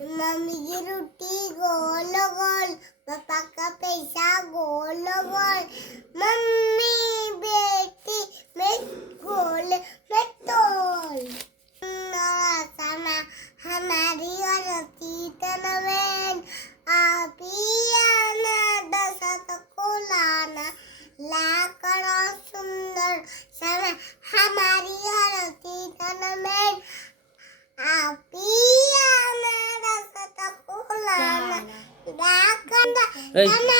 Mummy की रोटी गोल गोल, पापा का पैसा गोल गोल, मम्मी बेटी मैं गोल मैं तोल। sama हमारी औरती तनवेन आप ही आना दशत को लाना ला करो सुंदर समय हमारी औरती तनवेन आप ही आना दशत को लाना ला करो